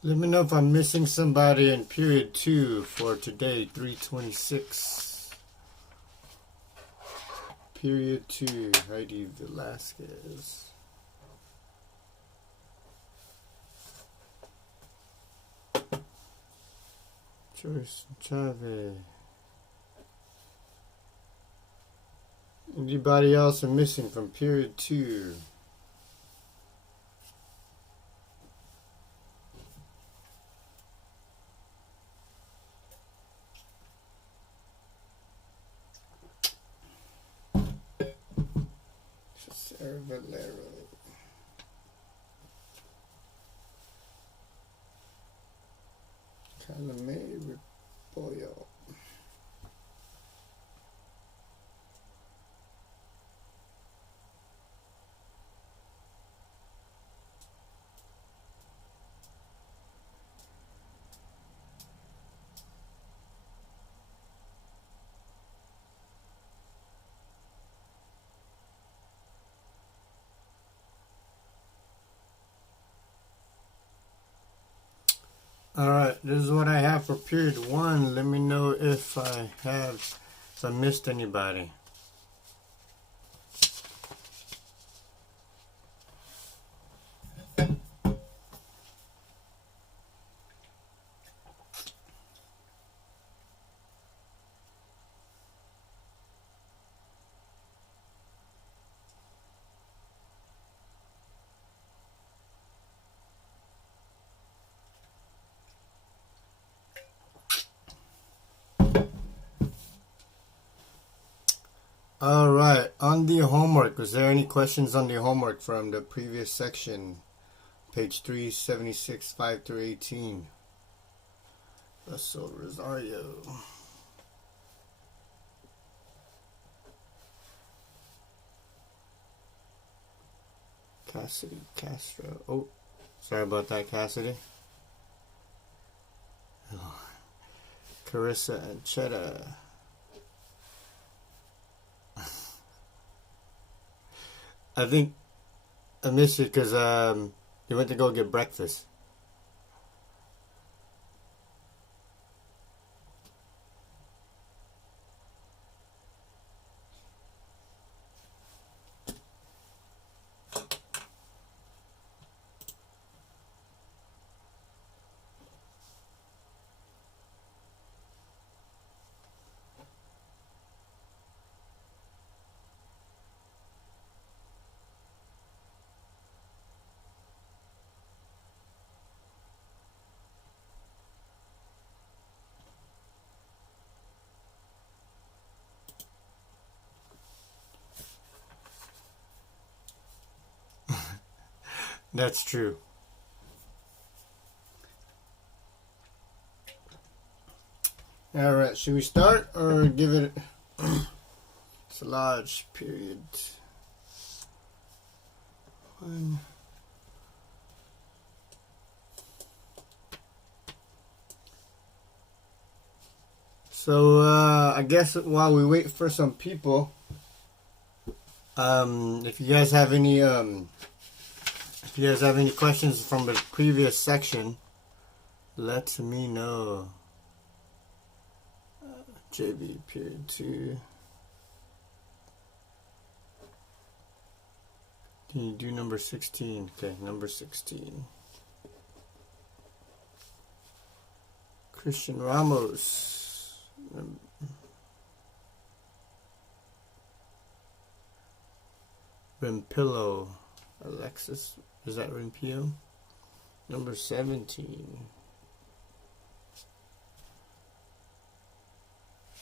Let me know if I'm missing somebody in period 2 for today, 326. Period 2, Heidi Velasquez. Joyce Chavez. Anybody else are missing from period 2? Sarah Valero. KayRaeMel Repollo. Alright, this is what I have for period 1. Let me know if I missed anybody. Alright, on the homework, was there any questions on the homework from the previous section? Page 376, 5 through 18. Russell Rosario. Cassidy Castro. Oh, sorry about that, Cassidy. Oh. Carissa Anchetta. I think I missed it because you went to go get breakfast. That's true. Alright, should we start or give it it's a large period 1. So I guess while we wait for some people, if you guys have any questions from the previous section, let me know. JV period 2. Can you do number 16? Okay, number 16. Christian Ramos. Rimpillo. Alexis. Is that Rimpillo? Number 17.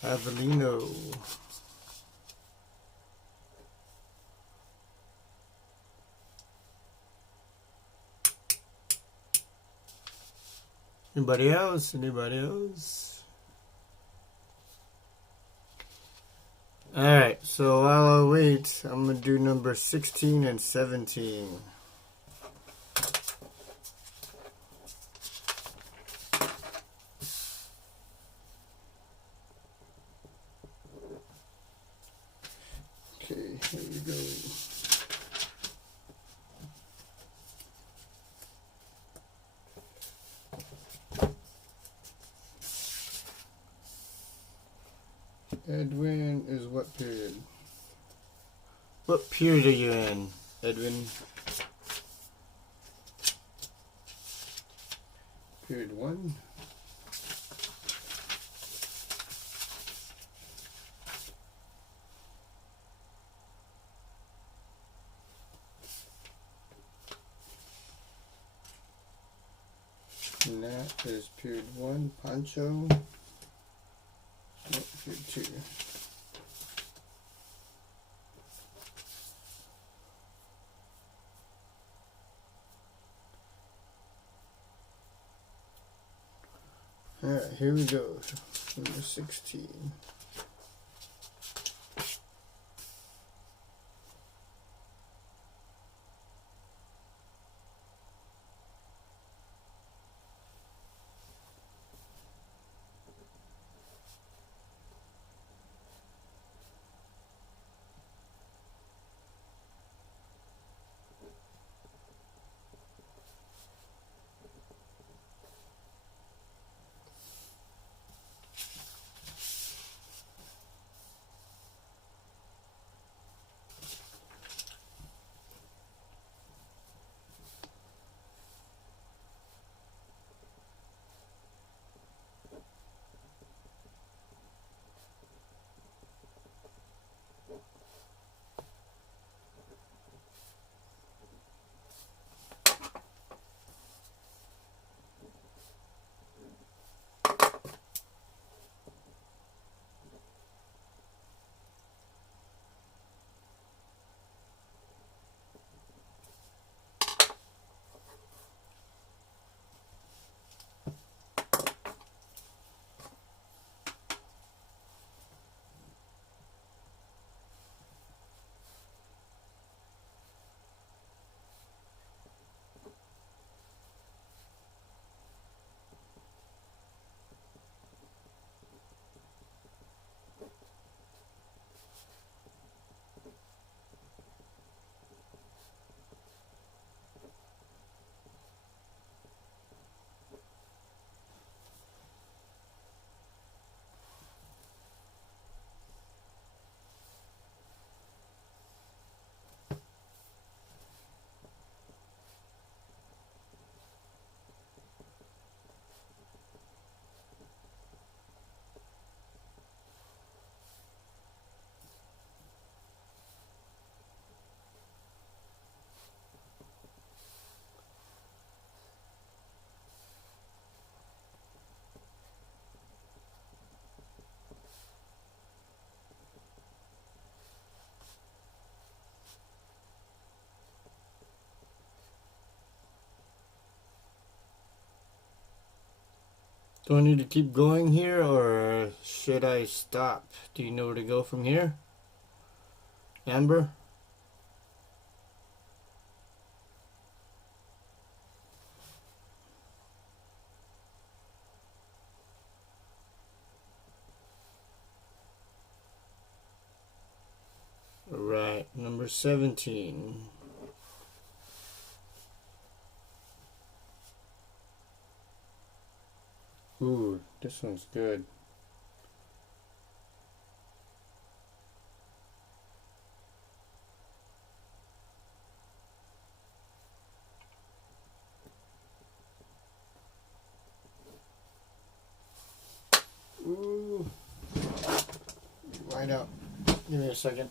Avelino. Anybody else? Anybody else? Alright, so while I wait, I'm going to do number 16 and 17. Okay, here we go. Edwin is what period? What period are you in, Edwin? Period 1. And that is period 1. Pancho. Oh, period 2. Alright, here we go. Number 16. Do I need to keep going here or should I stop? Do you know where to go from here? Amber? Right, number 17. Ooh, this one's good. Ooh, right out. Give me a second.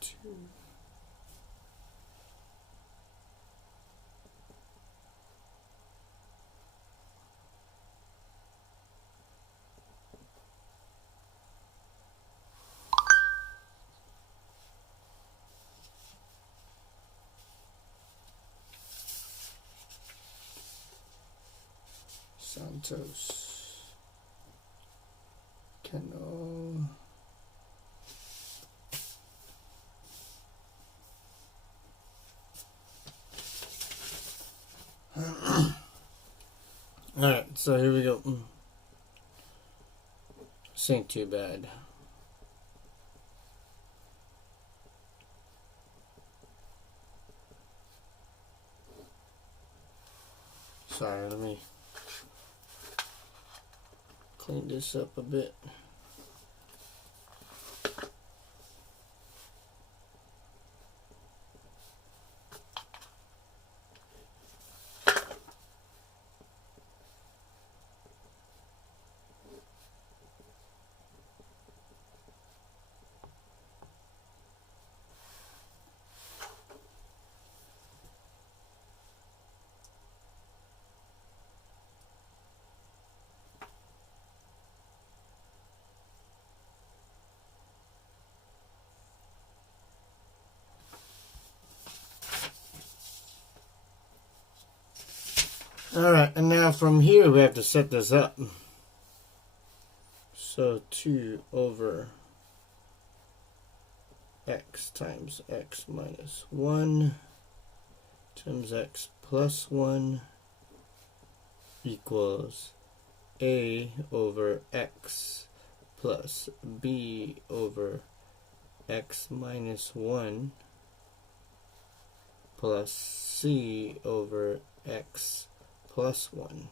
Two. Santos. Kennel. Alright, so here we go. This ain't too bad. Sorry, let me clean this up a bit. Alright, and now from here we have to set this up. So 2 over x times x minus 1 times x plus 1 equals a over x plus b over x minus 1 plus c over x plus 1.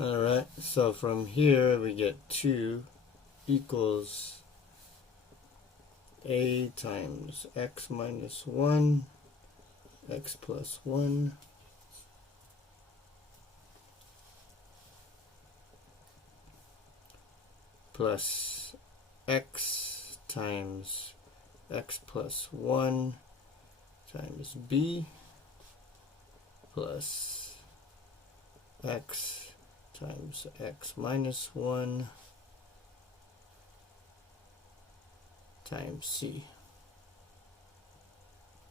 Alright, so from here we get 2 equals a times x minus 1, x plus 1, plus x times x plus 1 times b plus x times x minus 1 times c.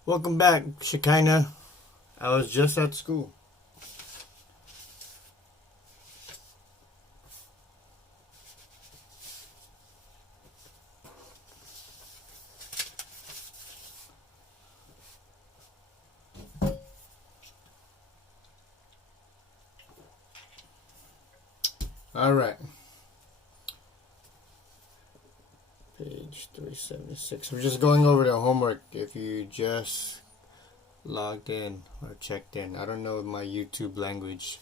Welcome back, Shekinah. I was just at school. All right. Page 376. We're just going over the homework if you just logged in or checked in. I don't know my YouTube language.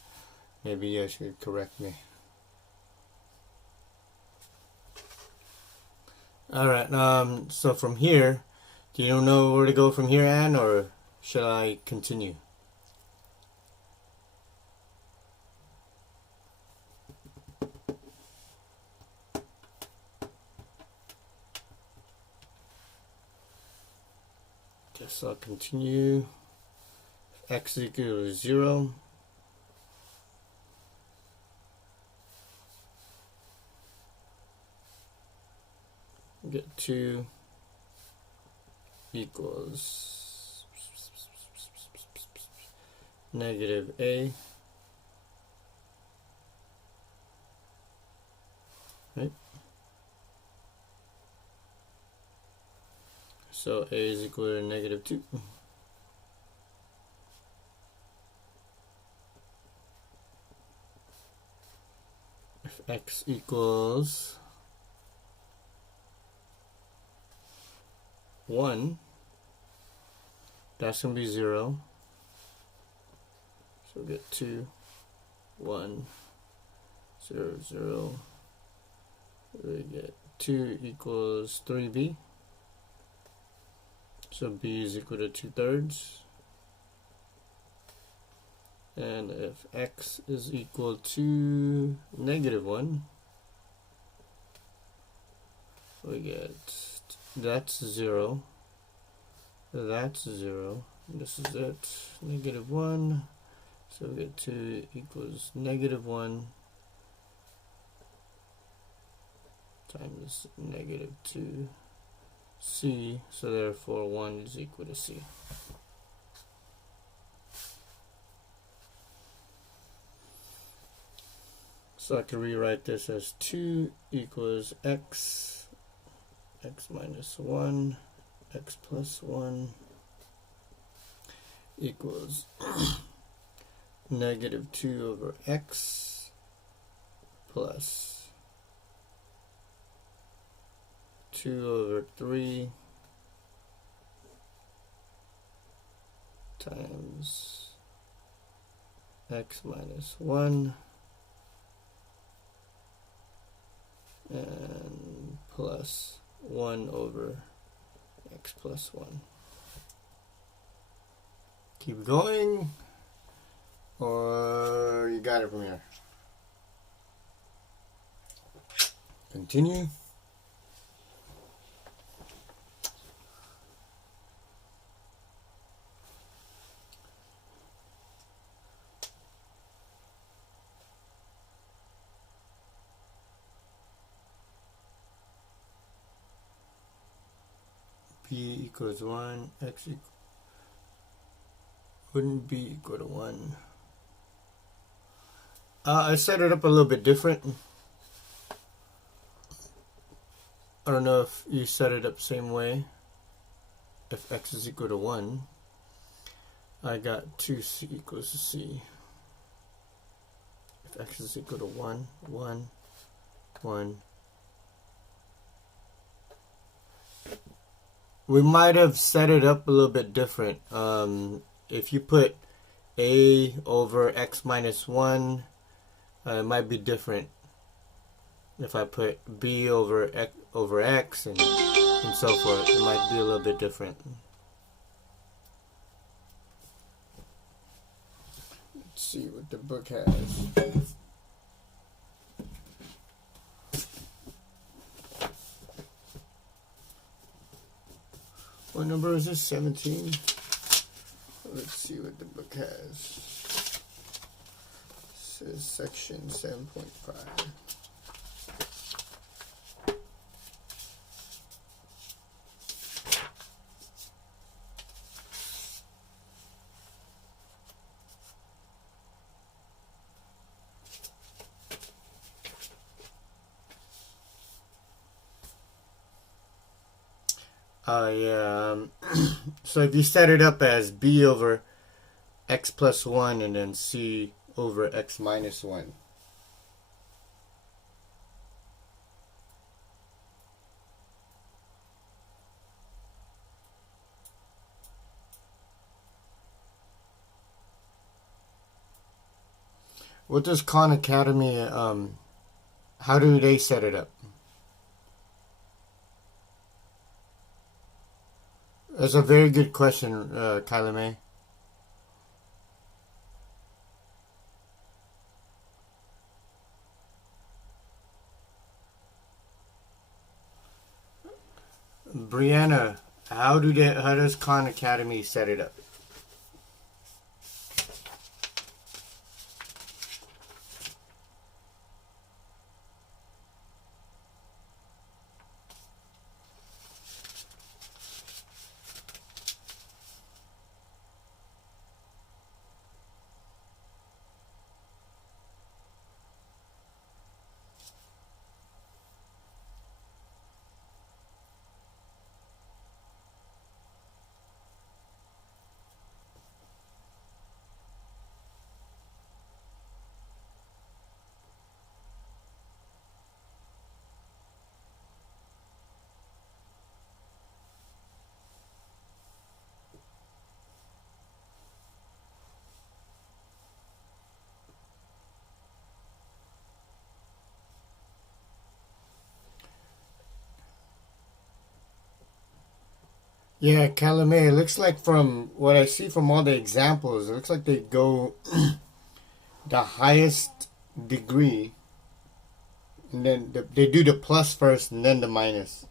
Maybe you should correct me. All right. So from here, do you know where to go from here, Anne, or should I continue? Guess I'll continue. X equal to 0. Get 2 equals negative a. Right? So a is equal to negative 2. If x equals 1, that's going to be 0. So we'll get 2, 1, 0, 0. We get 2 equals 3b. So b is equal to 2/3. And if x is equal to negative 1, we get that's 0, that's 0, this is it, -1, so we get 2 equals -1 times -2c, so therefore 1 is equal to c. So I can rewrite this as 2 equals x minus 1, x plus 1 equals -2 over x plus 2 over 3 times x minus 1 and plus 1 over x plus 1. Keep going, or you got it from here? Continue. B equals 1, x wouldn't be equal to 1. I set it up a little bit different. I don't know if you set it up same way. If x is equal to 1, I got 2c equals to c. If x is equal to 1, 1, 1. We might have set it up a little bit different. If you put a over x minus 1, it might be different. If I put b over x and so forth, it might be a little bit different. Let's see what the book has. What number is this? 17? Let's see what the book has. It says section 7.5. Yeah. So if you set it up as b over x plus 1 and then c over x minus 1. What does Khan Academy, how do they set it up? That's a very good question, KayRaeMel. Brianna, how does Khan Academy set it up? Yeah, KayRaeMel, it looks like from what I see from all the examples, it looks like they go the highest degree, and then they do the plus first and then the minus.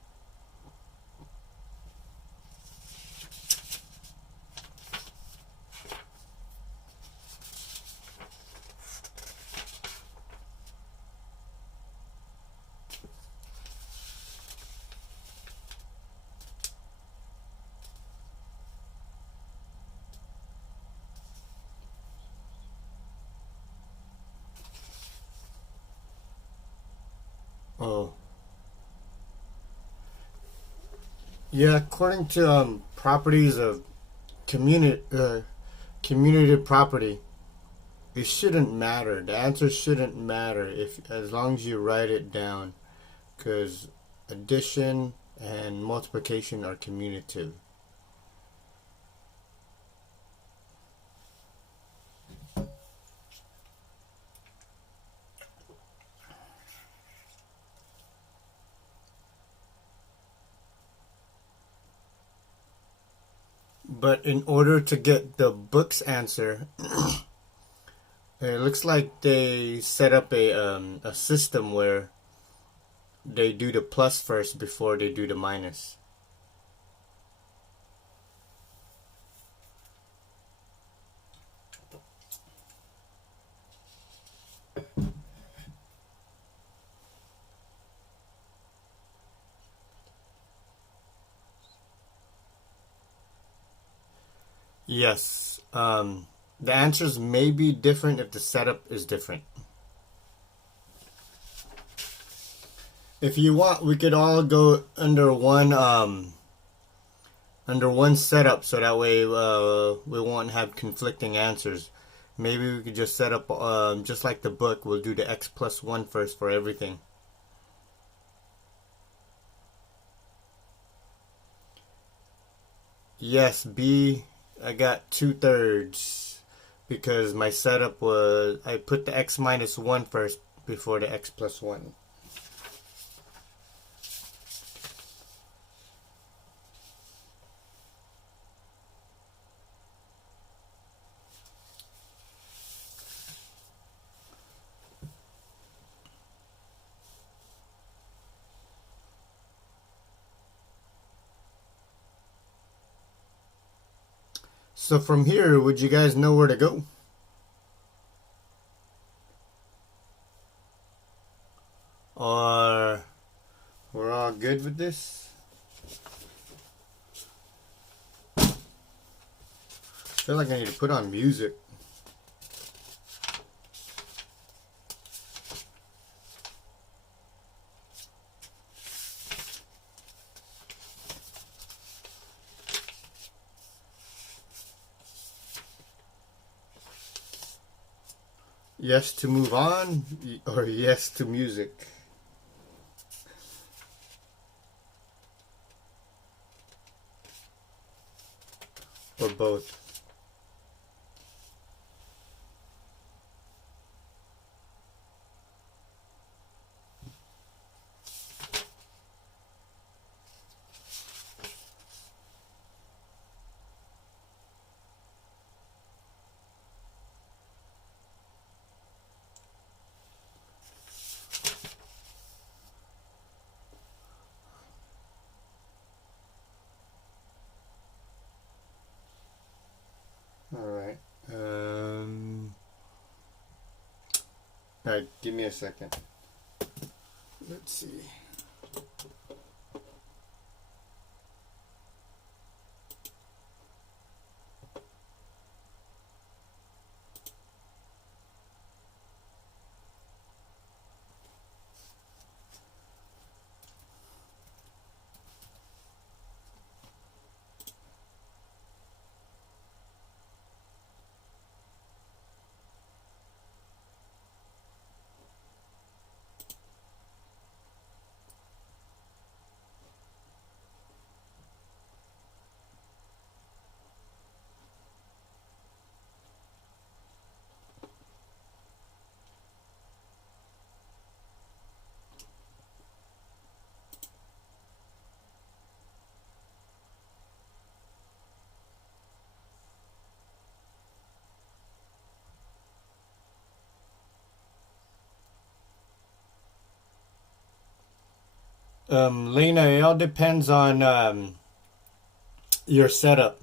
Oh, yeah. According to properties of commutative property, it shouldn't matter. The answer shouldn't matter if as long as you write it down, because addition and multiplication are commutative. But in order to get the book's answer, it looks like they set up a system where they do the plus first before they do the minus. Yes. The answers may be different if the setup is different. If you want, we could all go under one setup, so that way we won't have conflicting answers. Maybe we could just set up just like the book. We'll do the x plus 1 first for everything. Yes, B. I got 2/3 because my setup was I put the x minus 1 first before the x plus 1. So from here, would you guys know where to go? Or we're all good with this? I feel like I need to put on music. Yes to move on, or yes to music? Or both? Alright. Alright, give me a second. Let's see. Lena, it all depends on your setup.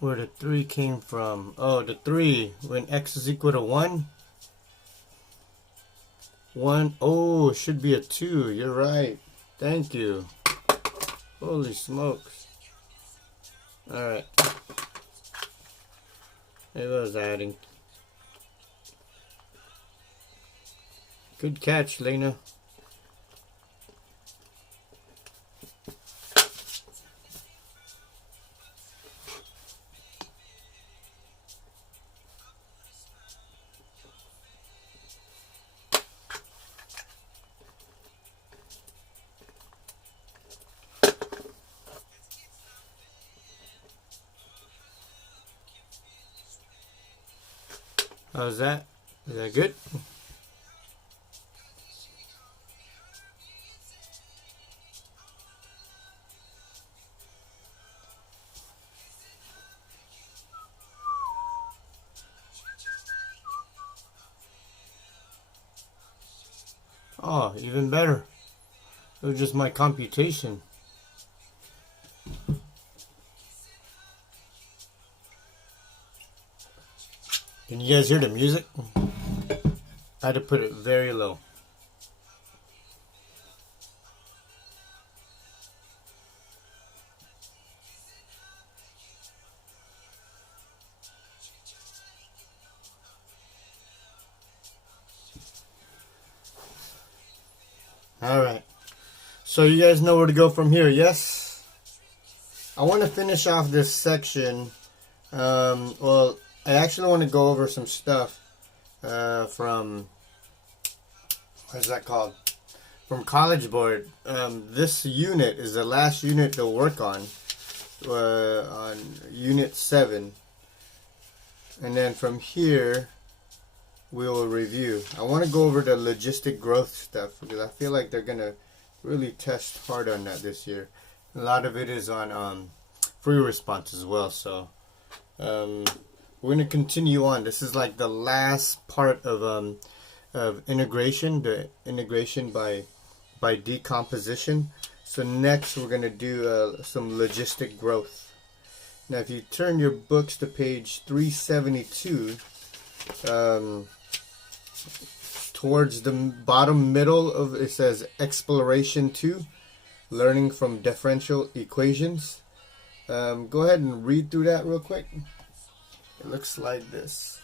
Where the 3 came from. Oh, the 3. When x is equal to 1. 1. Oh, it should be a 2. You're right. Thank you. Holy smokes. Alright. Maybe I was adding. Good catch, Lena. How's that? Is that good? Oh, even better. It was just my computation. Can you guys hear the music? I had to put it very low. Alright. So you guys know where to go from here, yes? I want to finish off this section. Well, I actually want to go over some stuff from, what's that called? From College Board. This unit is the last unit to work on Unit 7. And then from here, we will review. I want to go over the logistic growth stuff because I feel like they're going to really test hard on that this year. A lot of it is on free response as well. So we're going to continue on. This is like the last part of integration, the integration by decomposition. So next we're going to do some logistic growth. Now if you turn your books to page 372, towards the bottom middle of it says exploration 2, learning from differential equations. Go ahead and read through that real quick. It looks like this.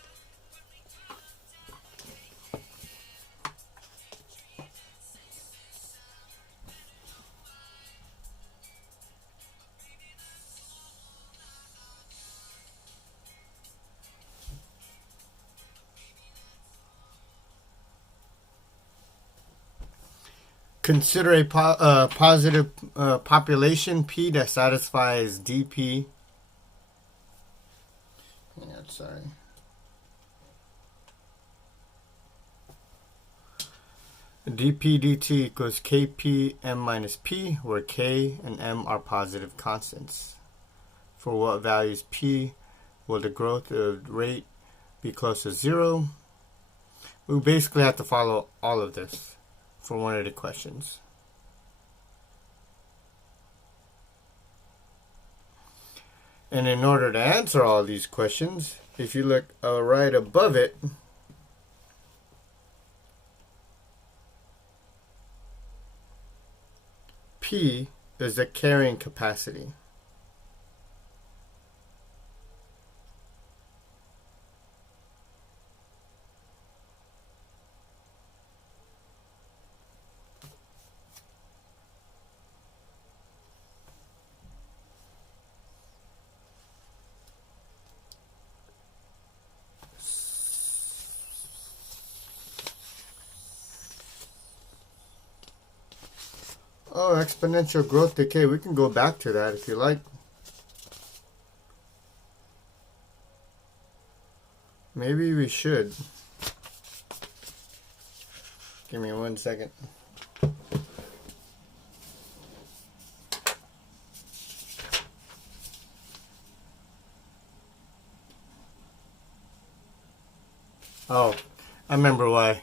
Consider a positive population P that satisfies dP. Yeah, sorry. dP dt equals Kp m minus P, where K and m are positive constants. For what values P will the growth rate be close to 0? We basically have to follow all of this for one of the questions. And in order to answer all these questions, if you look right above it, P is the carrying capacity. Oh, exponential growth decay. We can go back to that if you like. Maybe we should. Give me 1 second. Oh, I remember why.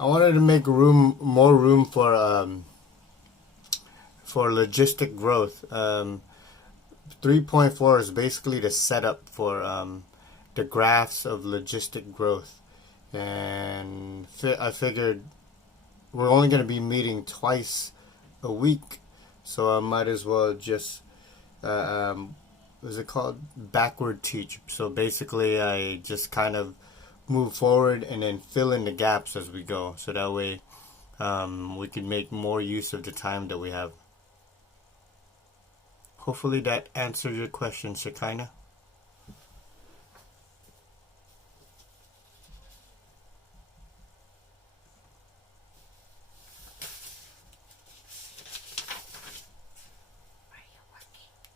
I wanted to make more room for logistic growth. 3.4 is basically the setup for the graphs of logistic growth. And I figured we're only going to be meeting twice a week, so I might as well just what's it called, backward teach. So basically I just kind of move forward and then fill in the gaps as we go, so that way we can make more use of the time that we have. Hopefully that answers your question, Shekinah.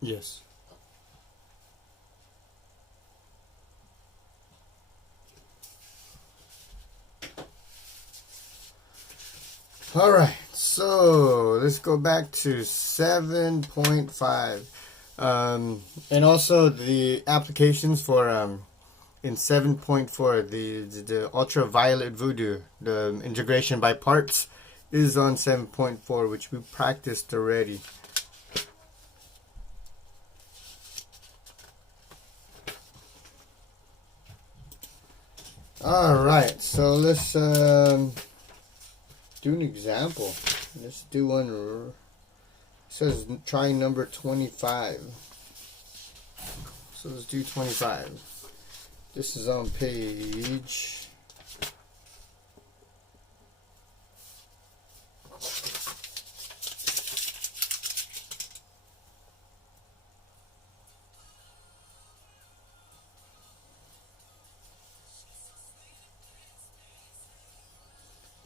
Yes. All right, so let's go back to 7.5. And also the applications for in 7.4, the ultraviolet voodoo, the integration by parts is on 7.4, which we practiced already. All right, so let's do an example. Let's do one. It says try number 25. So let's do 25. This is on page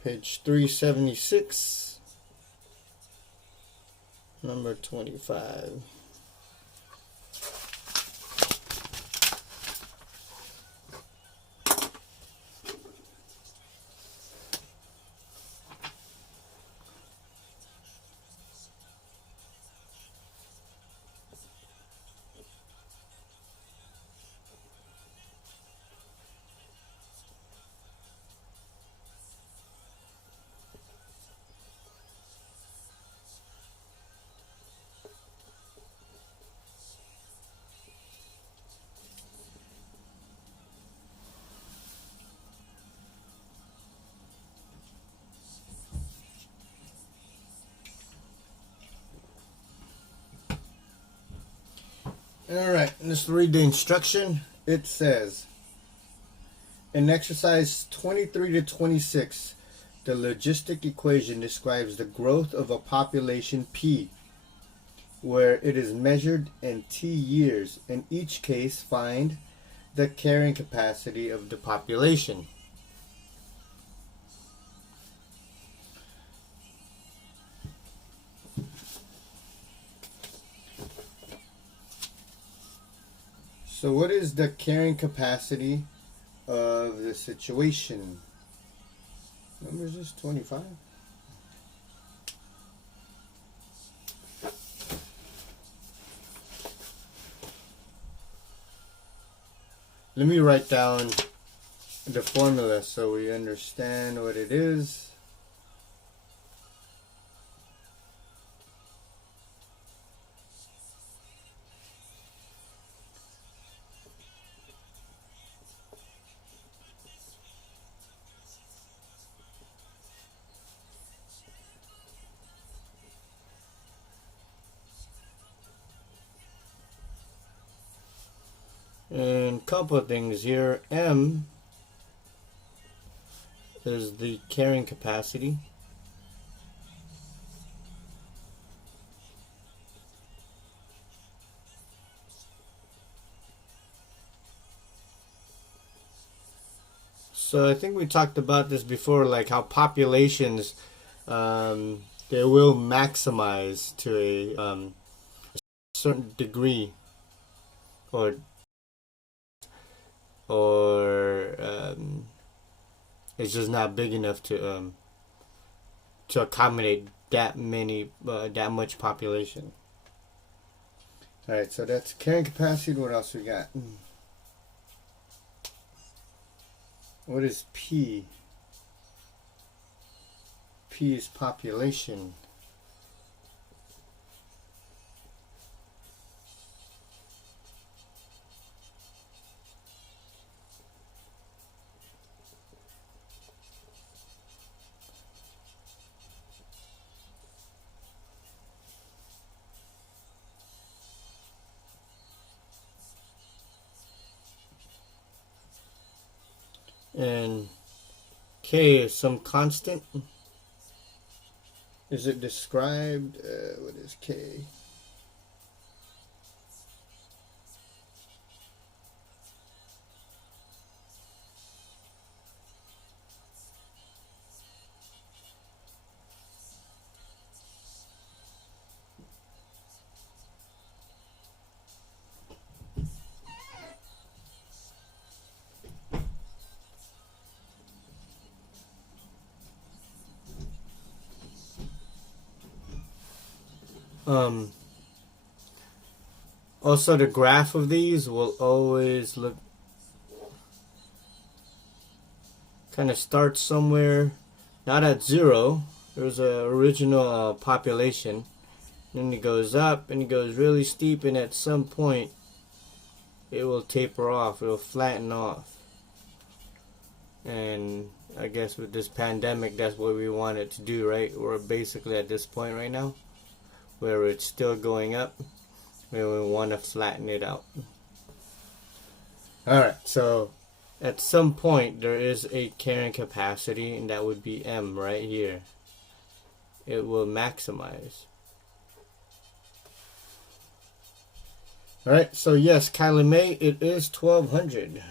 page 376, number 25. Alright, let's read the instruction. It says, in exercise 23 to 26, the logistic equation describes the growth of a population P, where it is measured in T years. In each case, find the carrying capacity of the population. So what is the carrying capacity of the situation? Number is this 25? Let me write down the formula so we understand what it is. And a couple of things here. M is the carrying capacity. So I think we talked about this before, like how populations they will maximize to a certain degree, or it's just not big enough to accommodate that much population. All right, so that's carrying capacity. What else we got? What is P? P is population. and K is some constant. Is it described? What is K? Also, the graph of these will always look kind of start somewhere, not at zero. There's a original population, then it goes up and it goes really steep, and at some point it will taper off, it will flatten off. And I guess with this pandemic, that's what we want it to do, right? We're basically at this point right now where it's still going up, where we want to flatten it out. Alright, so at some point there is a carrying capacity, and that would be M right here. It will maximize. Alright, so yes, KayRaeMel, it is 1200.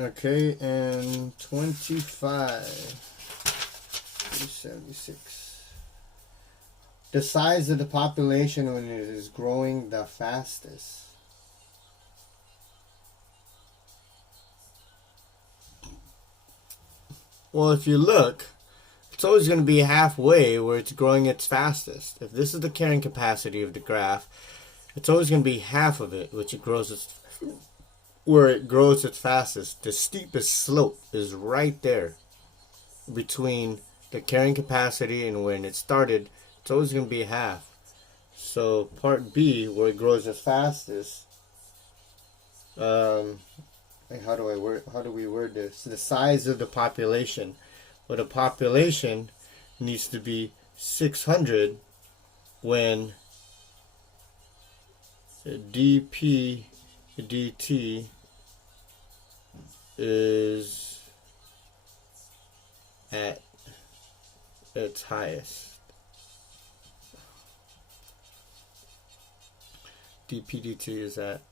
Okay, and 25, 376. The size of the population when it is growing the fastest. Well, if you look, it's always going to be halfway where it's growing its fastest. If this is the carrying capacity of the graph, it's always going to be half of it, which it grows its where it grows its fastest. The steepest slope is right there between the carrying capacity and when it started. It's always going to be half. So part B, where it grows its fastest, how do we word this? The size of the population. Well, the population needs to be 600 when dp dt is at its highest. dp dt is at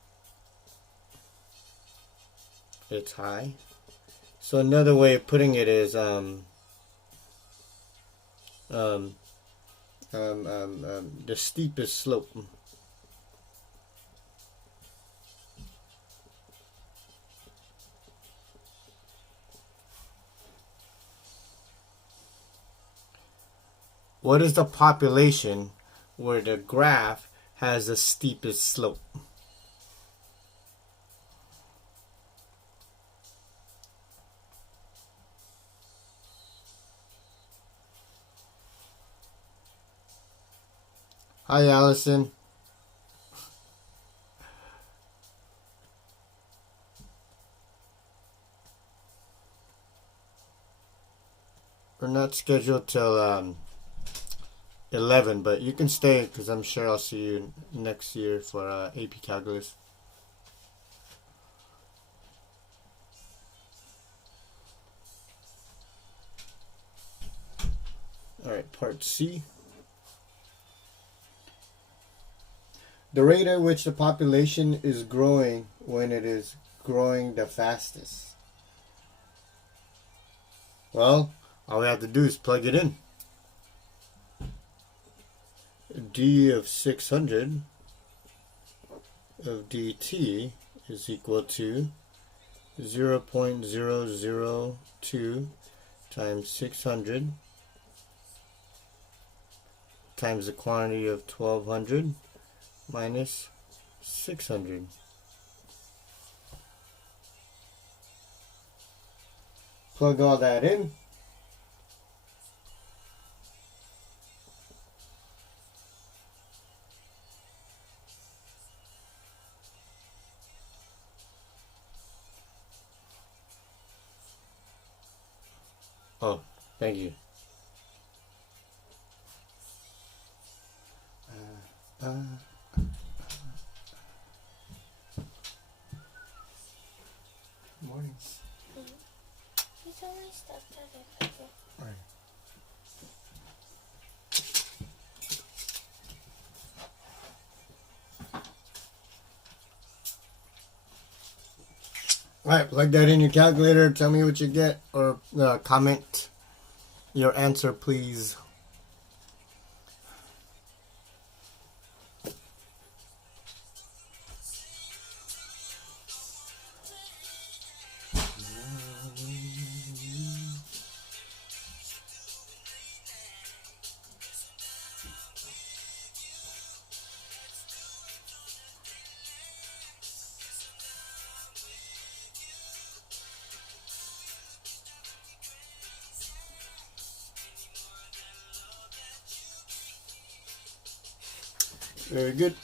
its high. So another way of putting it is the steepest slope. What is the population where the graph has the steepest slope? Hi, Allison. We're not scheduled till 11, but you can stay because I'm sure I'll see you next year for AP Calculus. Alright, part C. The rate at which the population is growing when it is growing the fastest. Well, all we have to do is plug it in. D of 600 of dt is equal to 0.002 times 600 times the quantity of 1200 minus 600. Plug all that in. Oh, thank you. Uh, Morning. Right. Alright, plug that in your calculator. Tell me what you get, or comment your answer, please. Very good.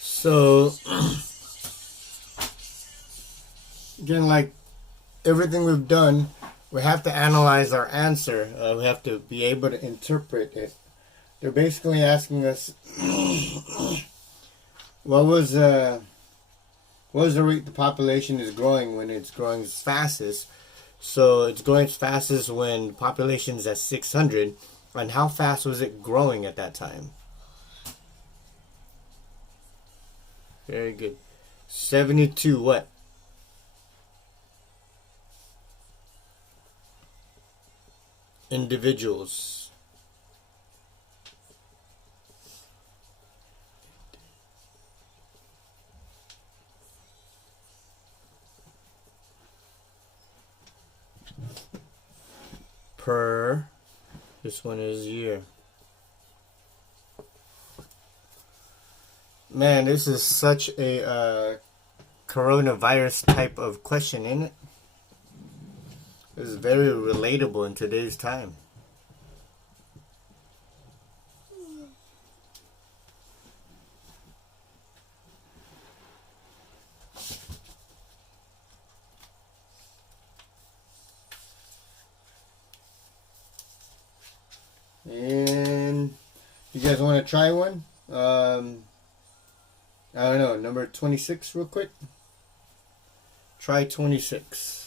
So, again, like everything we've done, we have to analyze our answer. We have to be able to interpret it. They're basically asking us, what was the rate the population is growing when it's growing as fastest? So it's growing as fastest when the population is at 600. And how fast was it growing at that time? Very good. 72 what? Individuals. Per, this one is year. Man, this is such a coronavirus type of question, isn't it? It's very relatable in today's time. And you guys want to try one? I don't know, number 26 real quick. Try 26.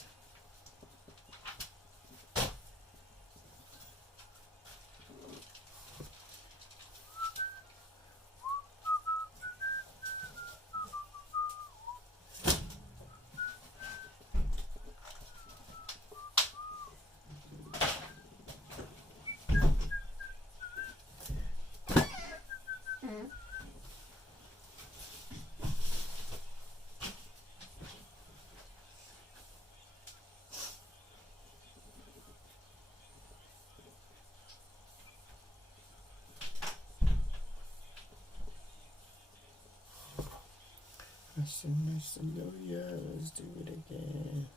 Nice to know ya. Let's do it again.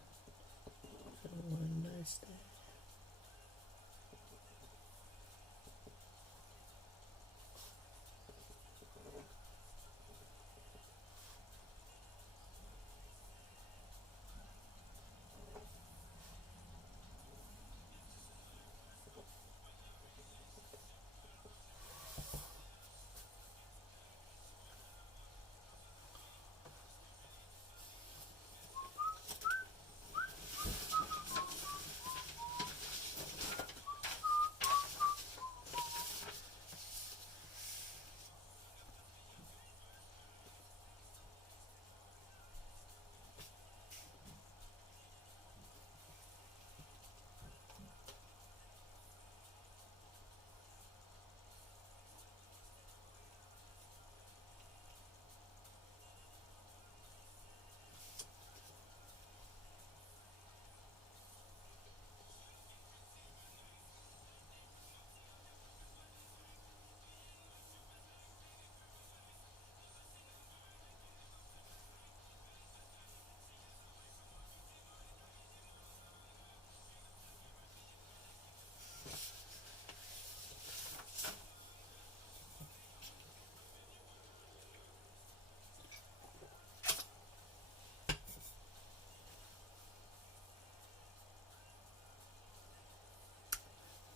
One nice day.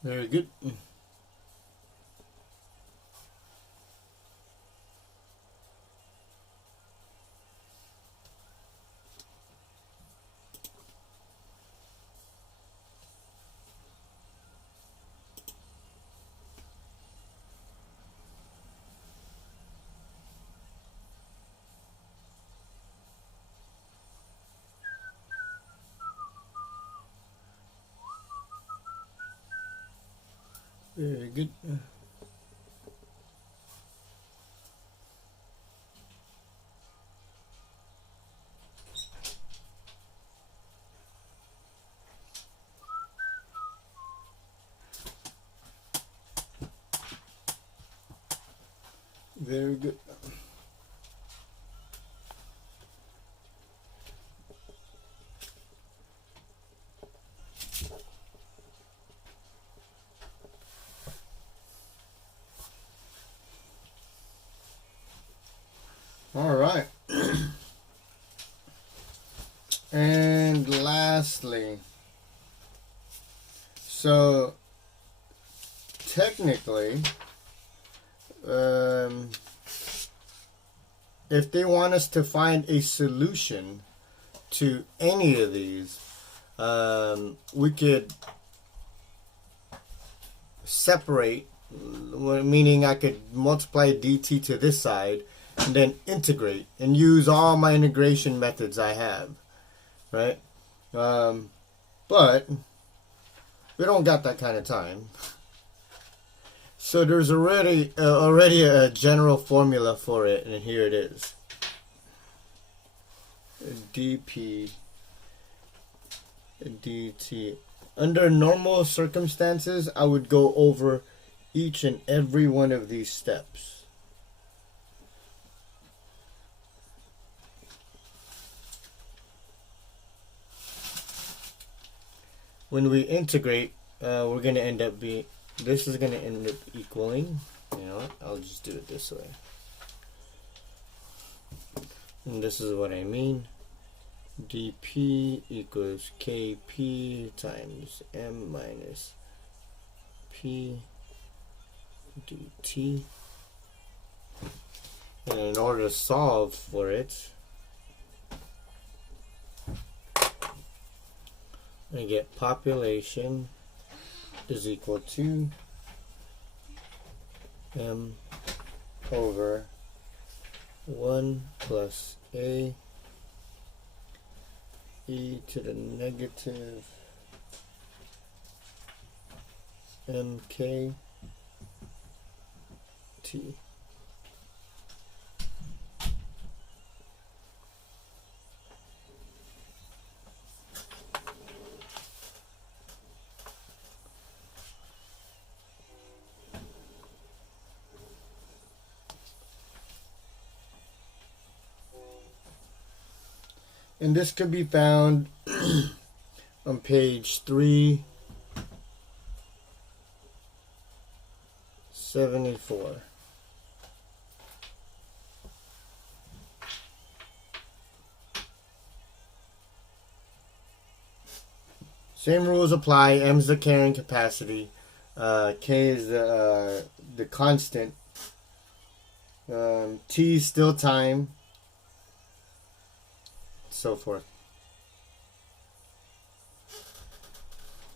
Very good. Very good. Very good. All right. And lastly, so technically, if they want us to find a solution to any of these, we could separate, meaning I could multiply dt to this side and then integrate and use all my integration methods I have, right? But we don't got that kind of time. So there's already a general formula for it, and here it is. dp dt. Under normal circumstances, I would go over each and every one of these steps. When we integrate, we're going to end up being, this is going to end up equaling, you know what, I'll just do it this way. And this is what I mean. dp equals kp times m minus p dt. And in order to solve for it, I get population is equal to m over 1 plus a e to the negative mk t. And this could be found on page 374. Same rules apply. M is the carrying capacity. K is the constant. T is still time. So forth.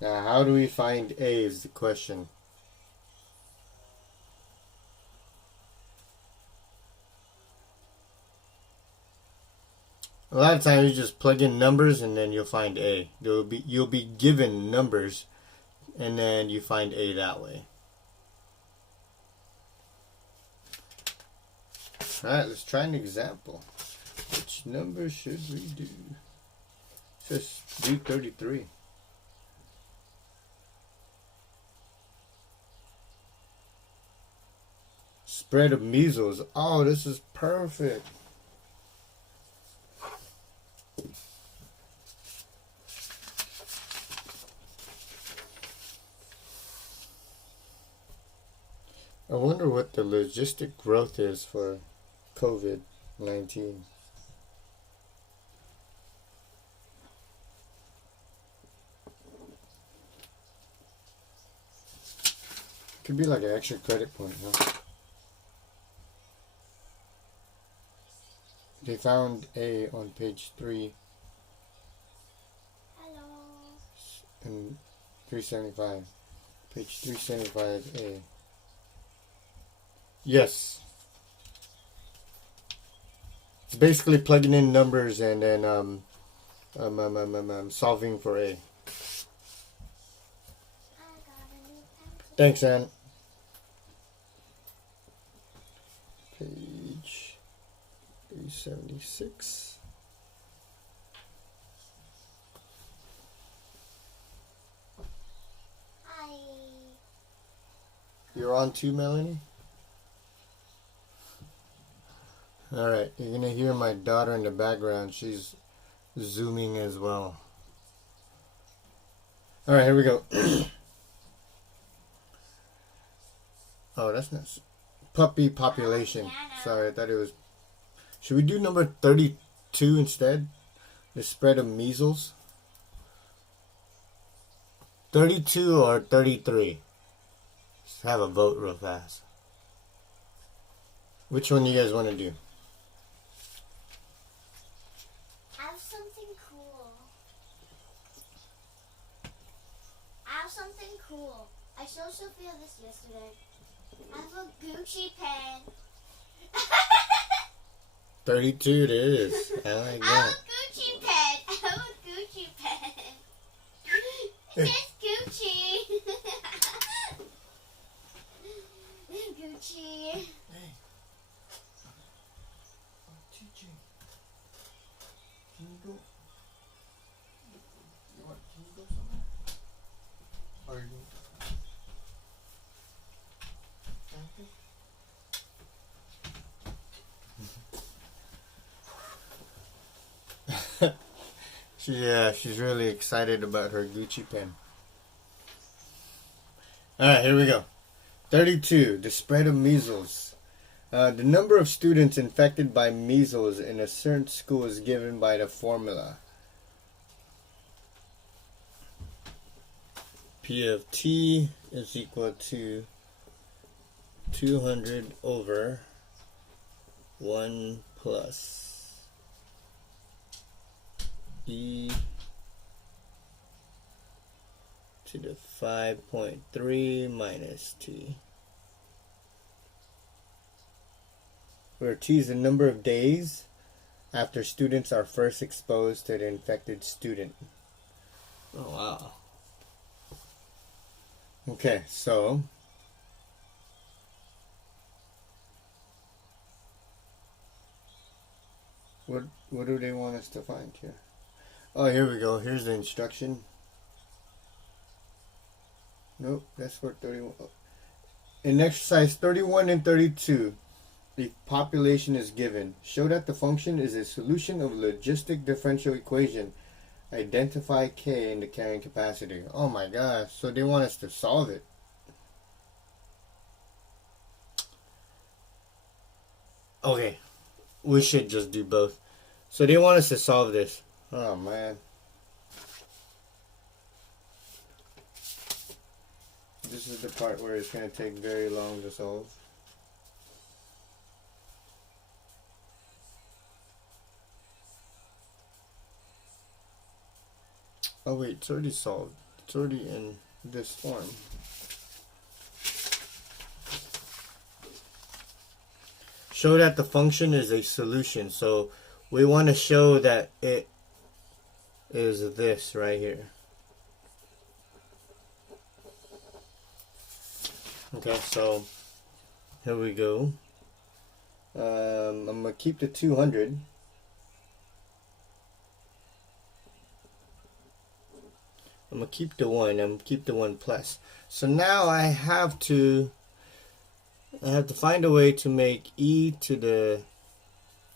Now, how do we find A is the question. A lot of times you just plug in numbers and then you'll find A. You'll be given numbers and then you find A that way. Alright, let's try an example. Which number should we do? Just do 33. Spread of measles. Oh, this is perfect. I wonder what the logistic growth is for COVID-19. Could be like an extra credit point, huh? They found A on page 3 and 375. Page 375A. Yes. It's basically plugging in numbers and then solving for A. Thanks, Ann. Page 376. Hi. You're on too, Melanie? Alright, you're gonna hear my daughter in the background. She's zooming as well. Alright, here we go. Oh, that's nice. Puppy population. Sorry, I thought it was... Should we do number 32 instead? The spread of measles? 32 or 33? Let's have a vote real fast. Which one do you guys want to do? I have something cool. I have something cool. I showed Sophia this yesterday. I have a Gucci pen. 32 it is. I like I have that. a Gucci pen. I have a Gucci pen. It says Gucci. Gucci. Hey. I'm teaching. Can you go? Can you go somewhere? Or you Yeah, she's really excited about her Gucci pen. Alright, here we go. 32. The spread of measles. The number of students infected by measles in a certain school is given by the formula. P of T is equal to 200 over 1 plus E to the 5.3 minus T, where T is the number of days after students are first exposed to the infected student. Oh, wow. Okay, so what do they want us to find here? Oh, here we go. Here's the instruction. Nope, that's for 31. In exercise 31 and 32, the population is given. Show that the function is a solution of a logistic differential equation. Identify K in the carrying capacity. Oh my gosh, so they want us to solve it. Okay, we should just do both. So they want us to solve this. Oh man. This is the part where it's going to take very long to solve. Oh wait, it's already solved. It's already in this form. Show that the function is a solution. So we want to show that it is this right here. Okay, so here we go. I'm going to keep the 200. I'm going to keep the 1. I'm going to keep the 1 plus. So now I have to find a way to make e to the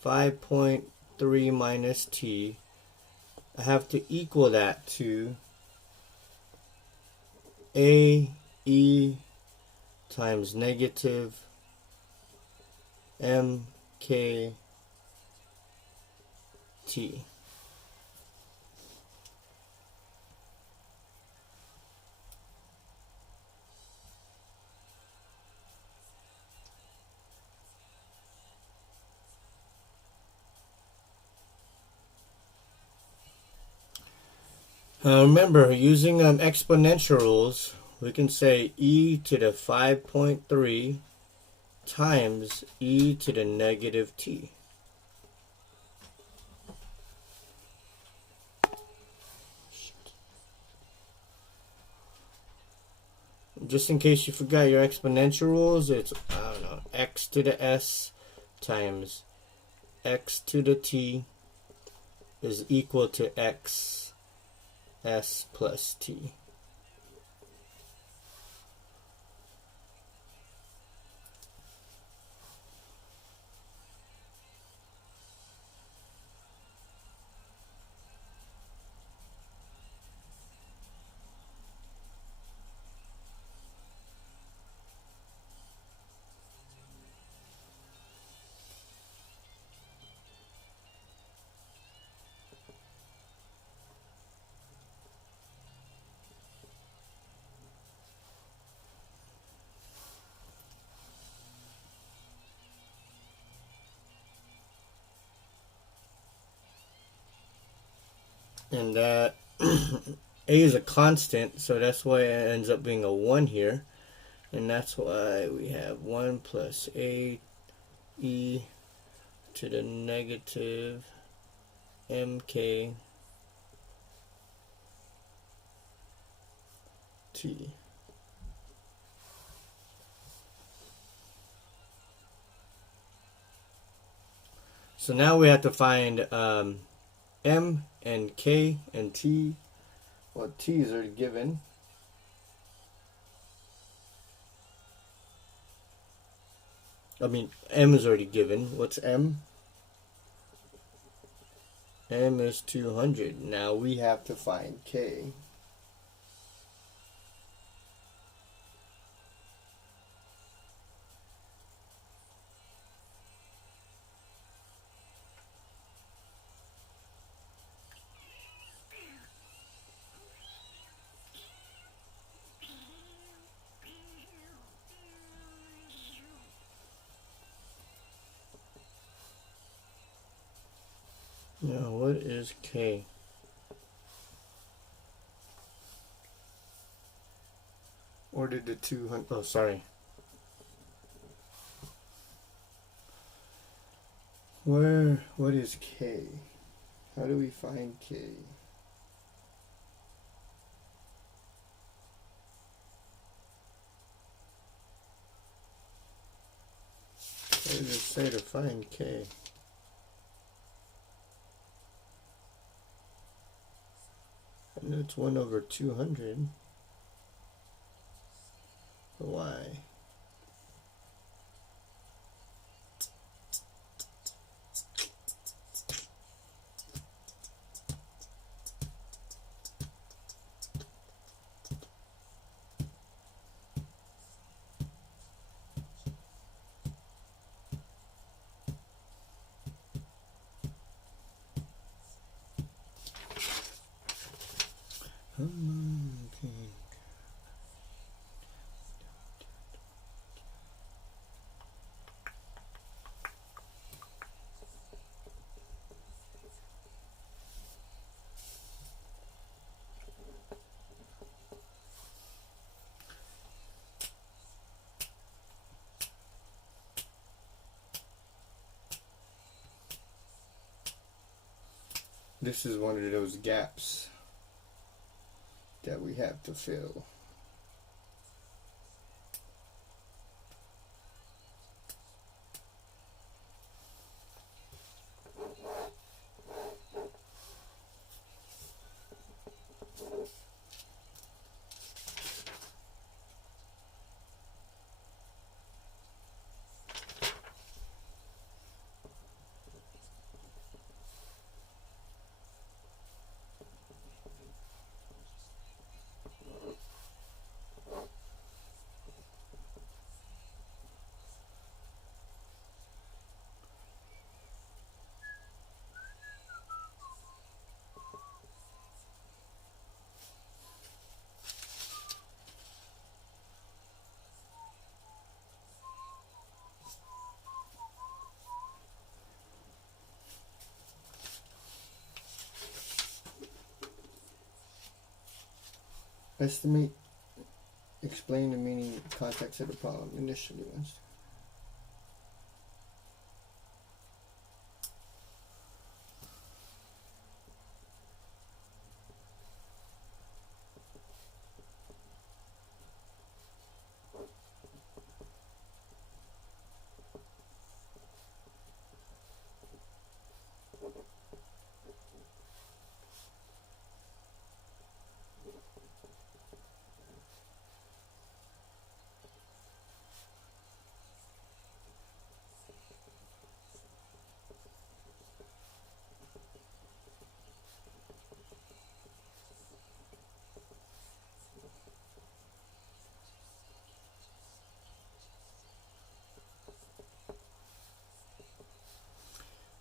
5.3 minus t. I have to equal that to a e times negative mkt. Remember, using exponential rules, we can say e to the 5.3 times e to the negative t. Just in case you forgot your exponential rules, it's, I don't know, x to the s times x to the t is equal to x s plus t. And that a is a constant, so that's why it ends up being a 1 here. And that's why we have 1 plus a e to the negative mk t. So now we have to find m and k and t. Well, t is already given. I mean, m is already given. What's m? M is 200. Now we have to find k. Now what is k? Or did the 200... Oh, sorry. What is k? How do we find k? What does it say to find k? And it's 1 over 200. Why? Okay. This is one of those gaps that we have to fill. Estimate. Explain the meaning, context of the problem initially once.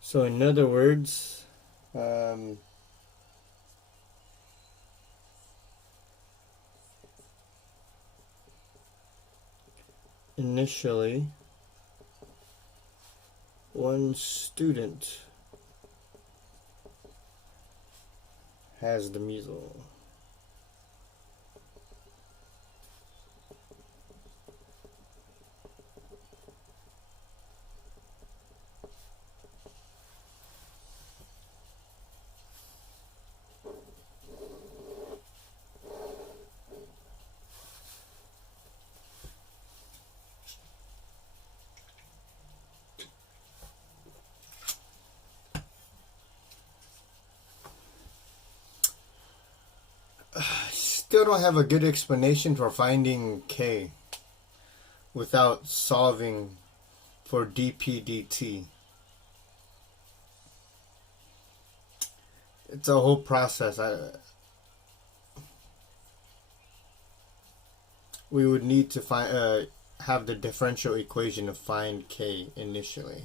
So in other words, initially, one student has the measles. Still don't have a good explanation for finding K without solving for dp/dt. It's a whole process. We would need to have the differential equation to find K initially.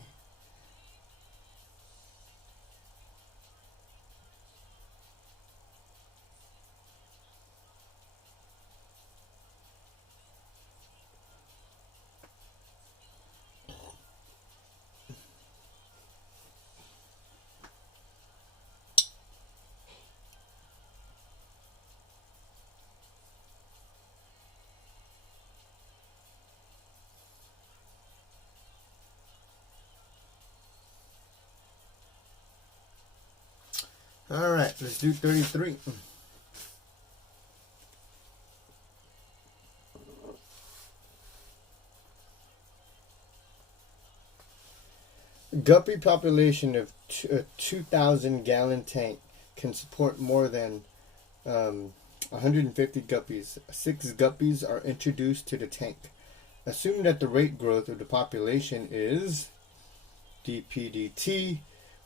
Alright, let's do 33. Guppy population of a 2,000 gallon tank can support more than 150 guppies. 6 guppies are introduced to the tank. Assume that the rate growth of the population is dp/dt,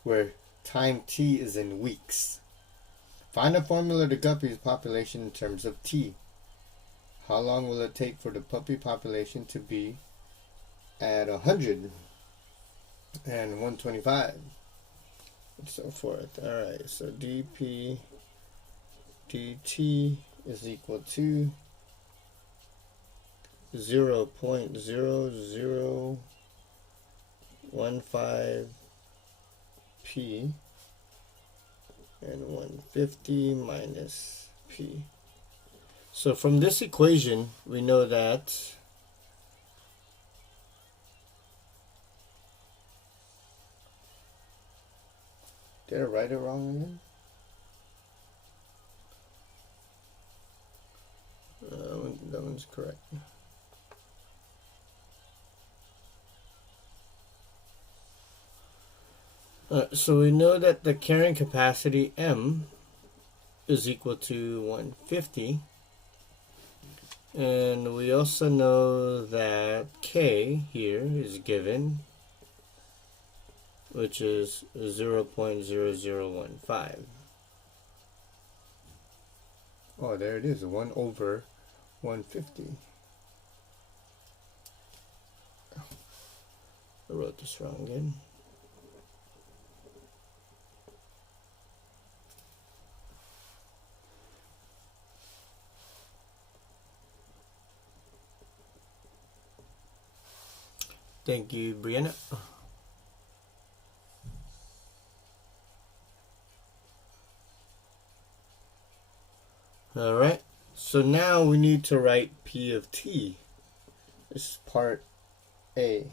where time t is in weeks. Find a formula of the guppy's population in terms of t. How long will it take for the puppy population to be at 100 and 125 and so forth? Alright, so dp/dt is equal to 0.0015 p and 150 minus p. So from this equation, we know that did I write it wrong again? That one's correct. So we know that the carrying capacity M is equal to 150. And we also know that K here is given, which is 0.0015. Oh, there it is, 1 over 150. I wrote this wrong again. Thank you, Brianna. Alright, so So now we need to write P of t. This is part A.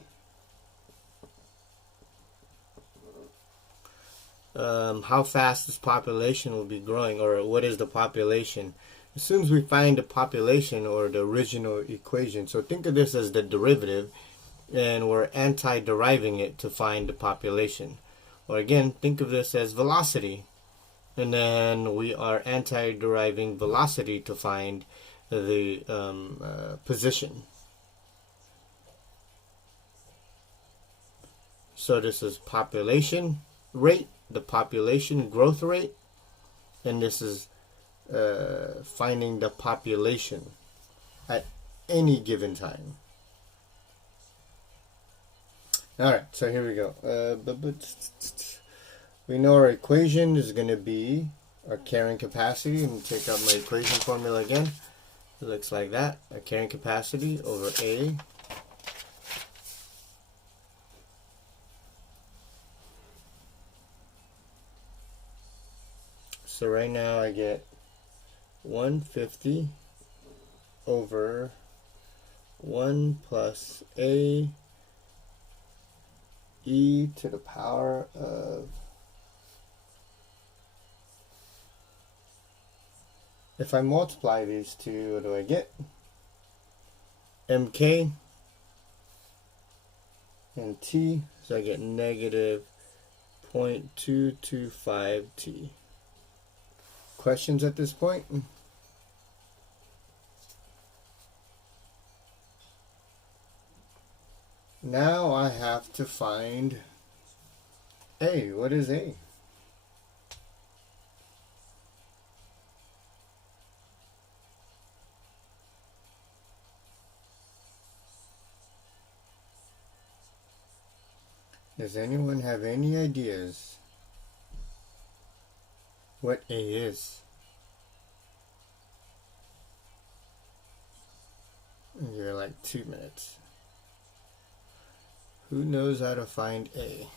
How fast this population will be growing, or what is the population? As soon as we find the population or the original equation, so think of this as the derivative, and we're anti-deriving it to find the population. Or again, think of this as velocity, and then we are anti-deriving velocity to find the position. So this is population rate, the population growth rate, and this is finding the population at any given time. Alright, so here we go. We know our equation is going to be our carrying capacity. Let me take out my equation formula again. It looks like that. Our carrying capacity over A so right now I get 150 over 1 plus A e to the power of, if I multiply these two, what do I get? MK and T, so I get negative 0.225 T. Questions at this point? Now I have to find A. What is A? Does anyone have any ideas what A is? You're like 2 minutes. Who knows how to find A?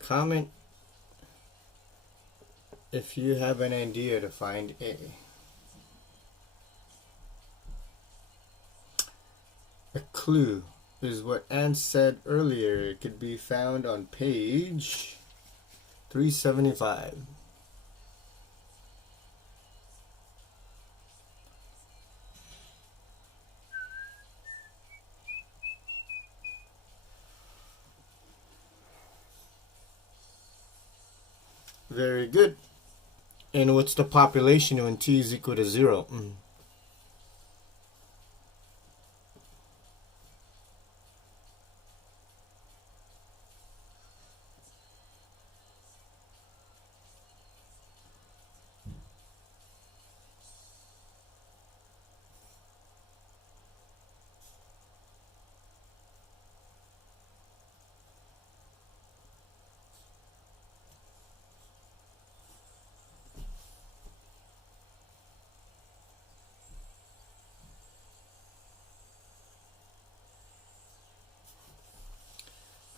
Comment if you have an idea to find A. A clue is what Anne said earlier. It could be found on page 375. Very good. And what's the population when t is equal to 0?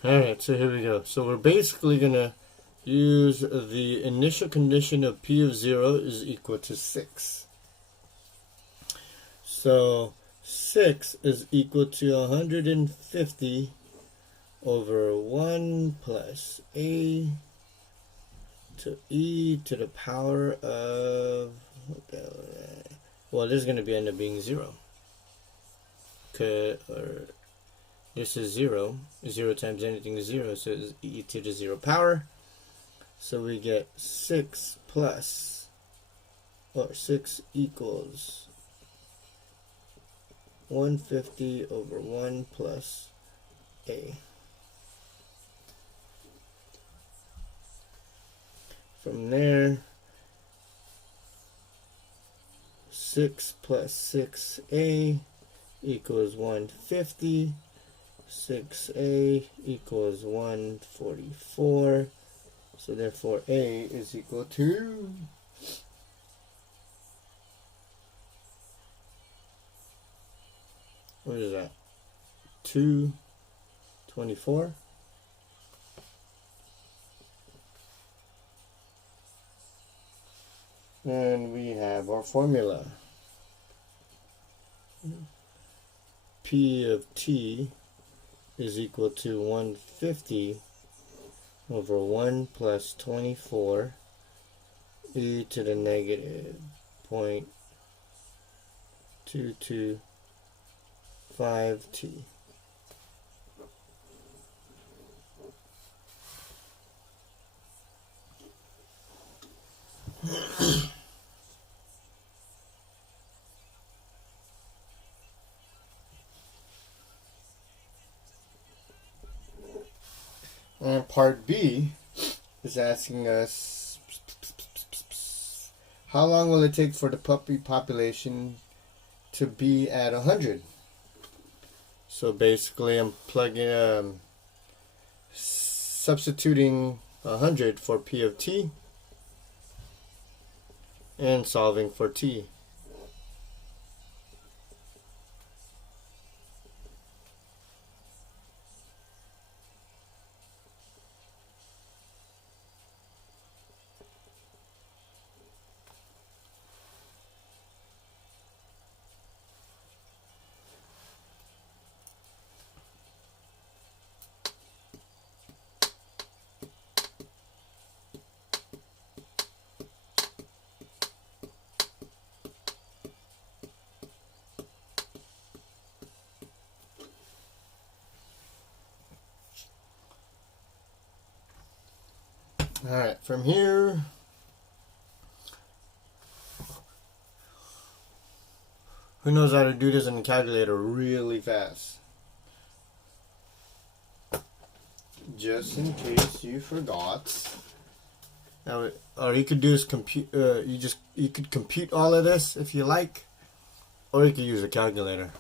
Alright, so here we go. So we're basically going to use the initial condition of P of 0 is equal to 6. So 6 is equal to 150 over 1 plus A to E to the power of, well, this is going to end up being 0. This is 0. 0 times anything is 0, so it's e to the 0 power. So we get 6 plus, or 6 equals 150 over 1 plus A. From there, 6 plus 6A equals 150. 6A equals 144. So therefore A is equal to what is that? 224. And we have our formula. P of t is equal to 150 over 1 plus 24 e to the negative 0.225t. And part B is asking us, how long will it take for the puppy population to be at 100? So basically I'm plugging, substituting 100 for P of t and solving for t. Alright, from here, who knows how to do this in the calculator really fast? Just in case you forgot. Now, or you could do is compute. You could compute all of this if you like, or you could use a calculator.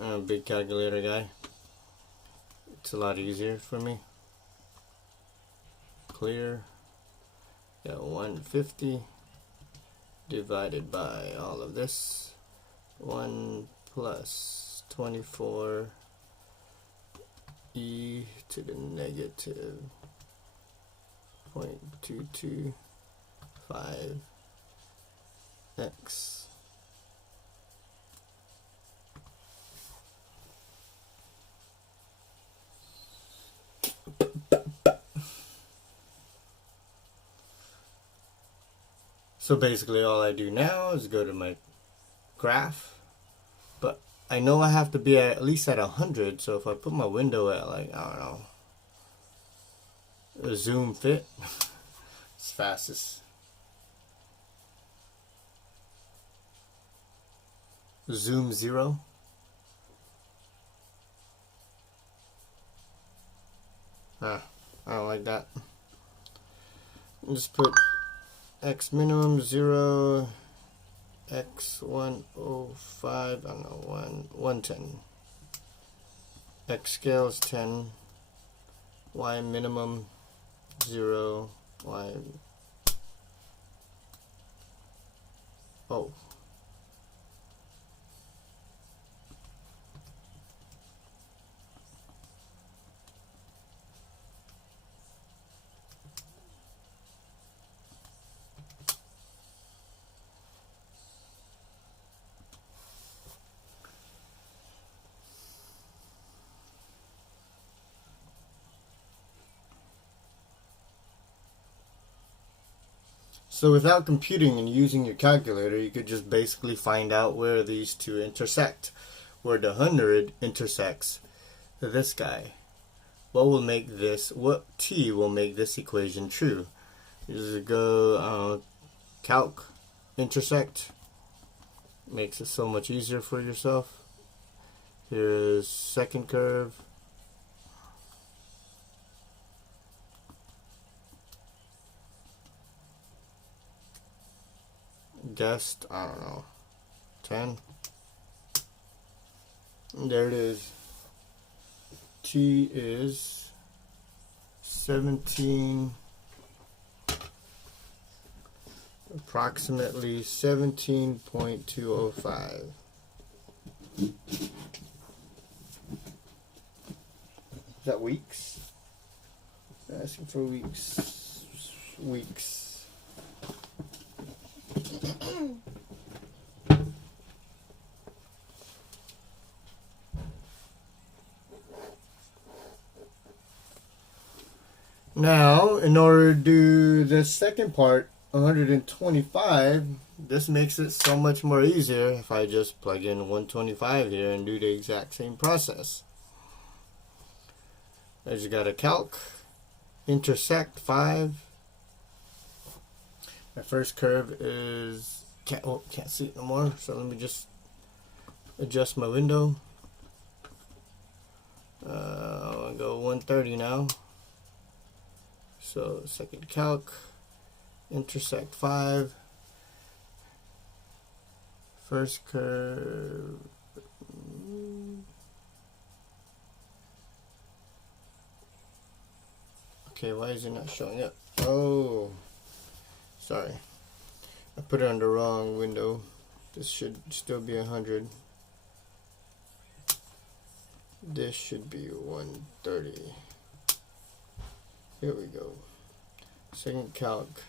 I'm a big calculator guy. It's a lot easier for me. Clear. Got 150 divided by all of this. 1 plus 24 e to the negative 0.225 x. So basically all I do now is go to my graph, but I know I have to be at least at 100, so if I put my window at, like, I don't know, a zoom fit, it's fastest. Zoom 0. I don't like that. Just put x minimum 0, x 105, I don't know, 110. X scale is 10, y minimum 0, y, oh. So without computing and using your calculator, you could just basically find out where these two intersect. Where the 100 intersects this guy. What t will make this equation true? You just go calc, intersect. Makes it so much easier for yourself. Here's second curve. Guessed, I don't know, 10. And there it is. T is 17, approximately 17.205. Is that weeks? Asking for weeks. Weeks. Now, in order to do the second part, 125, this makes it so much more easier if I just plug in 125 here and do the exact same process. I just got to calc, intersect 5. My first curve is, can't see it no more, so let me just adjust my window. I'll go 130 now. So second calc, intersect 5, first curve. Okay, why is it not showing up? Oh, sorry. I put it on the wrong window. This should still be 100. This should be 130. Here we go. Second calc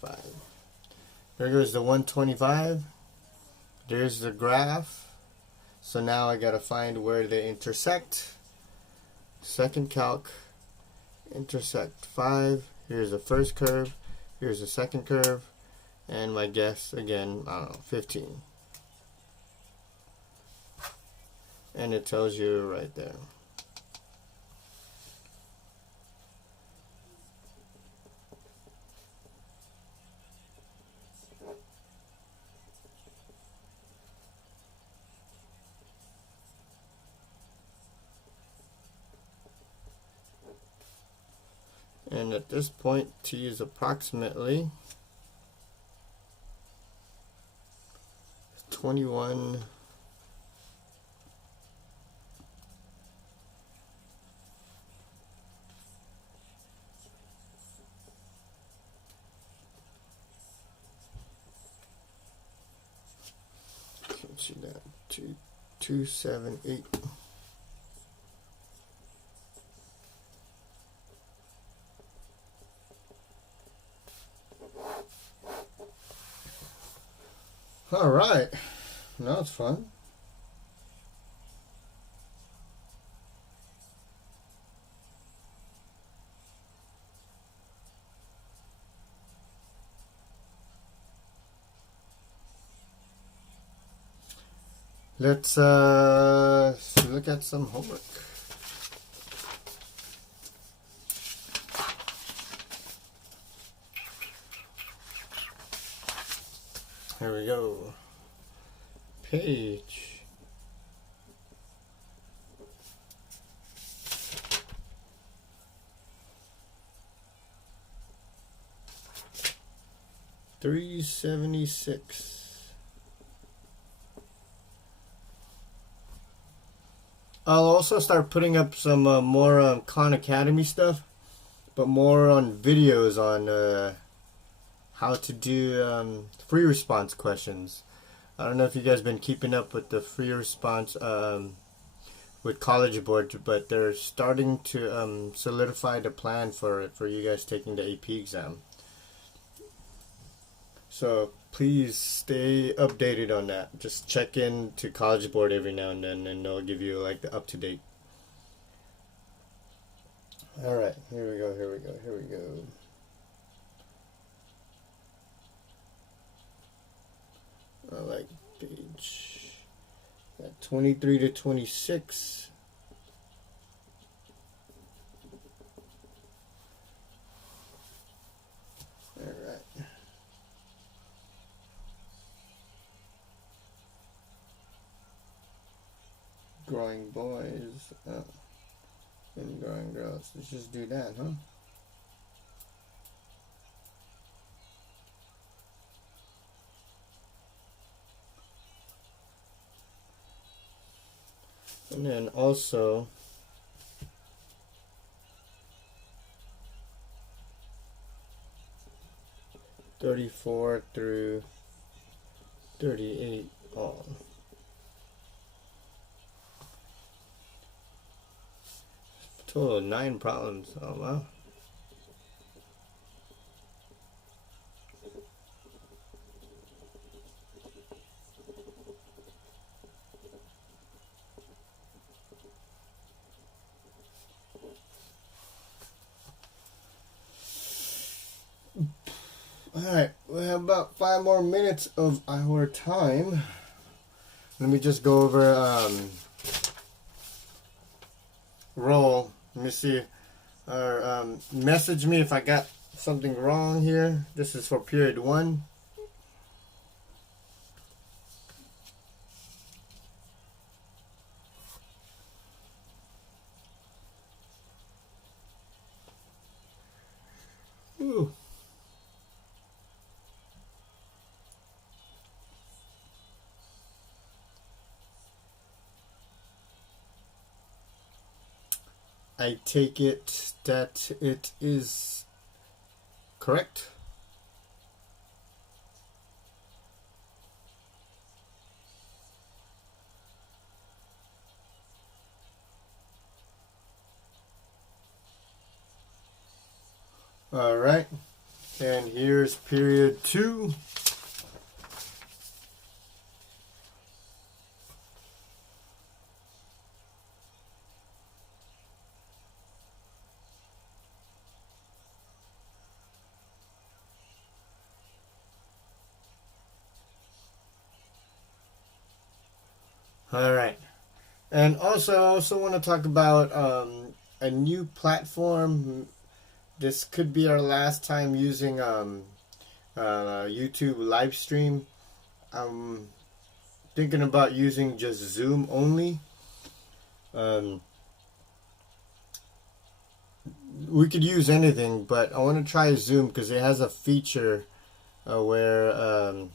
5. There goes the 125. There's the graph. So now I gotta find where they intersect. Second calc, intersect 5. Here's the first curve. Here's the second curve. And my guess again, I don't know, 15. And it tells you right there. And at this point, T is approximately 21. Can't see that. 278. All right, now it's fun. Let's look at some homework. Here we go. Page 376. I'll also start putting up some more Khan Academy stuff, but more on videos on how to do free response questions. I don't know if you guys been keeping up with the free response with College Board, but they're starting to solidify the plan for you guys taking the AP exam. So please stay updated on that. Just check in to College Board every now and then, and they'll give you like the up to date. All right, here we go. Here we go. Here we go. I like page 23 to 26. All right. Growing boys and growing girls. Let's just do that, huh? And then also (34) through 38 all. Total of 9 problems. Oh wow. Alright, we have about 5 more minutes of our time. Let me just go over roll. Let me see. Or message me if I got something wrong here. This is for period 1. Ooh. I take it that it is correct. All right, and here's period 2. All right, and I also want to talk about a new platform. This could be our last time using YouTube live stream. I'm thinking about using just Zoom only. We could use anything, but I want to try Zoom because it has a feature where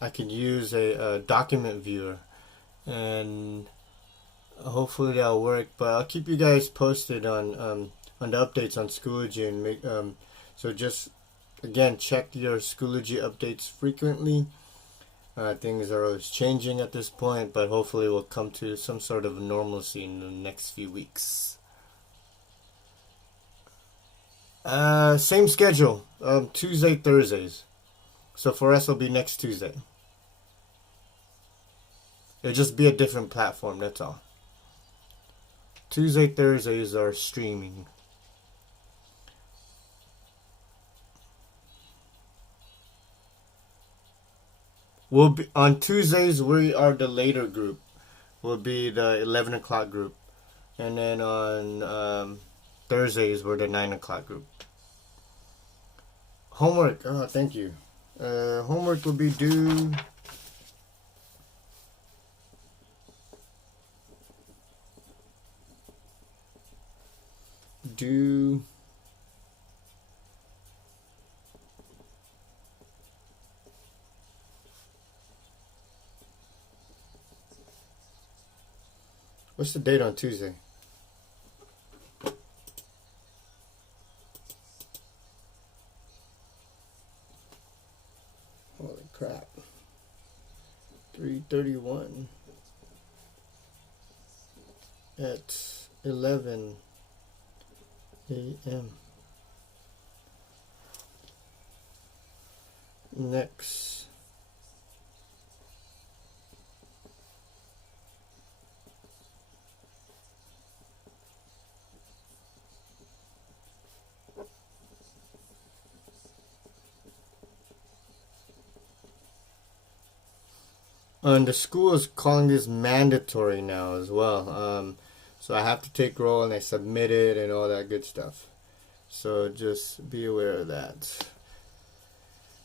I could use a document viewer, and hopefully that'll work. But I'll keep you guys posted on the updates on Schoology, and make so just again check your Schoology updates frequently. Things are always changing at this point, but hopefully we'll come to some sort of normalcy in the next few weeks. Same schedule, Tuesday, Thursdays. So for us, it'll be next Tuesday. It'll just be a different platform, that's all. Tuesday, Thursdays are streaming. We'll be on Tuesdays. We are the later group. We'll be the 11 o'clock group, and then on Thursdays we're the 9 o'clock group. Homework. Oh, thank you. Homework will be due. What's the date on Tuesday? Holy crap. 3:31 at 11 a.m. Next. And the school is calling this mandatory now as well. So I have to take roll and I submit it and all that good stuff. So just be aware of that.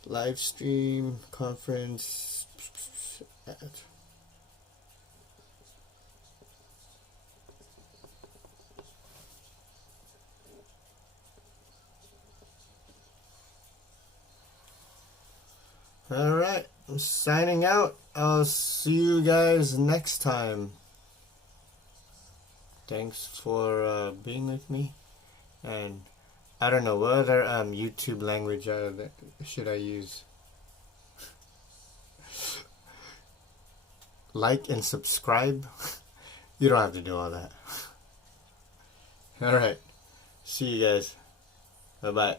Live stream, conference. All right, I'm signing out. I'll see you guys next time. Thanks for being with me. And I don't know what other YouTube language should I use. Like and subscribe. You don't have to do all that. All right. See you guys. Bye bye.